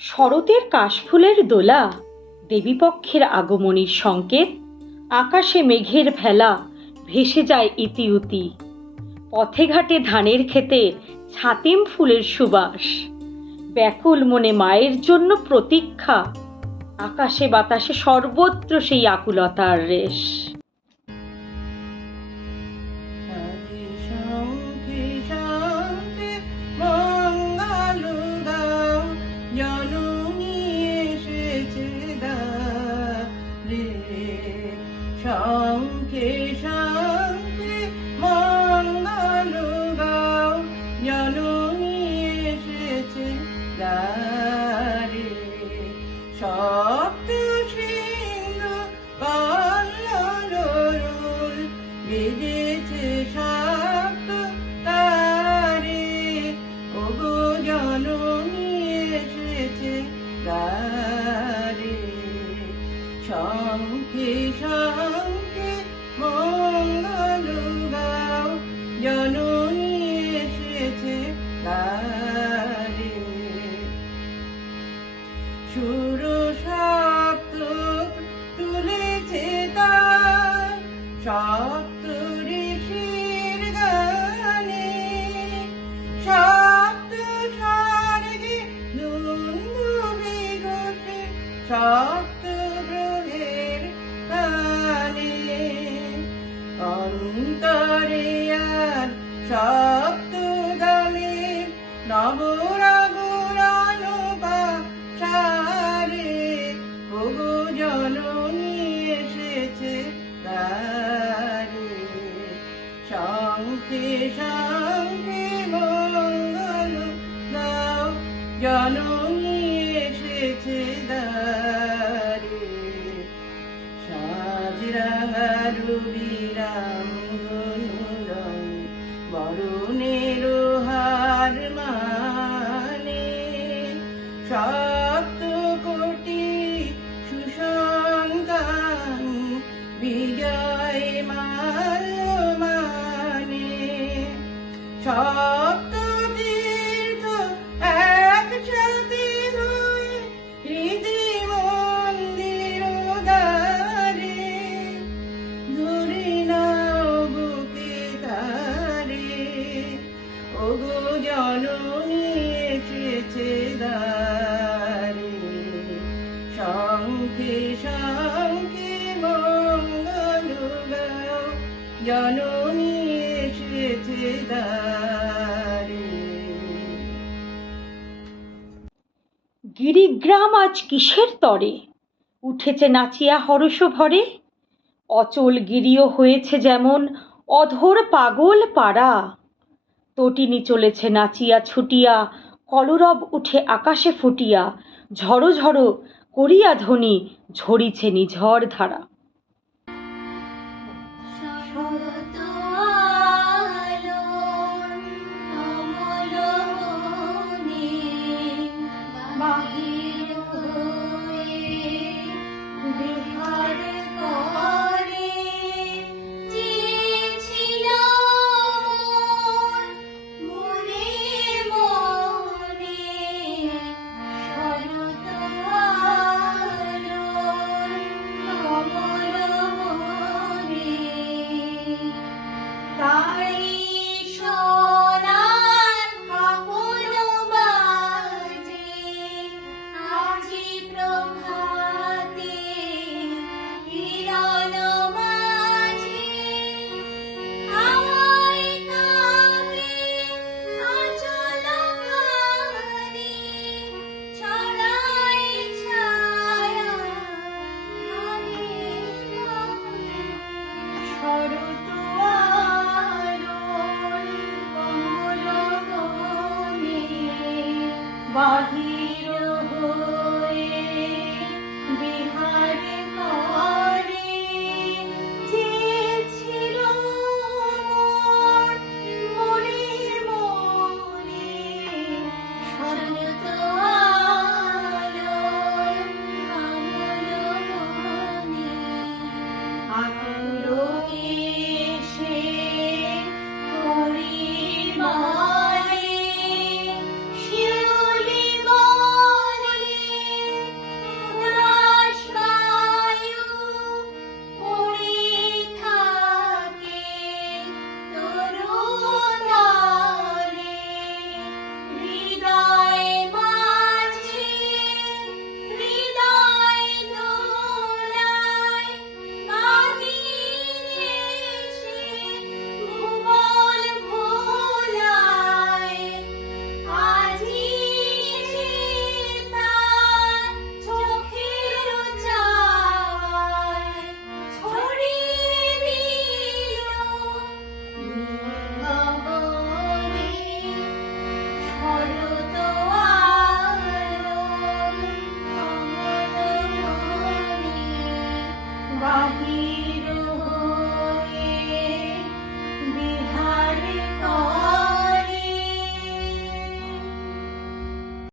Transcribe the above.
শরতের কাশফুলের দোলা, দেবীপক্ষের আগমনীর সংকেত। আকাশে মেঘের ভেলা, ভেসে যায় ইতিউতি। পথে ঘাটে ধানের ক্ষেতে ছাতিম ফুলের সুবাস। ব্যাকুল মনে মায়ের জন্য প্রতীক্ষা। আকাশে বাতাসে সর্বত্র সেই আকুলতার রেশ। শঙ্খে শঙ্খে মঙ্গল গাও, জননী এসেছে দ্বারে। সপ্ত সিন্ধু কল্লোল বেজেছে সপ্ত তারে, ওগো জননী এসেছে দ্বারে। শঙ্খে শঙ্খে মঙ্গল গাও, জননী এসেছে দ্বারে। সুর সপ্ত তুলেছে তার সপ্ত ঋষির গানে, সপ্ত স্বর্গে দুন্দুভি ঘোষে সপ্ত গ্রহের গানে। অন্তরে আর সপ্ত দলের নবরাবরণ পাশারে, ওগো জননী এসেছে দ্বারে। শঙ্খে শঙ্খে মঙ্গল গাও, জননী এসেছে দ্বারে। সাজরাঙা রবিরাম গুণরং, বরণের হার মানে। সপ্ত কোটি সুসন্তান বিজয় মাল্য মানে। সপ্ত তীর্থ একসাথে হয়ে হৃদি মন্দির দ্বারে, ধরে নাও বুকে তারে, ওগো জননী এসেছে দ্বারে। শঙ্খে শঙ্খে মঙ্গল গাও, জননী এসেছে দ্বারে। গিরিগ্রাম আজ কিসের তরে, উঠেছে নাচিয়া হরষ ভরে। অচল গিরিও হয়েছে যেমন অধর পাগল পাড়া। তটিনী চলেছে নাচিয়া ছুটিয়া, কলরব উঠে আকাশে ফুটিয়া। ঝড়ো ঝড়ো করিয়া ধ্বনি, ঝরিছে নিঝড় ধারা। বাহির হয়ে বিহার করে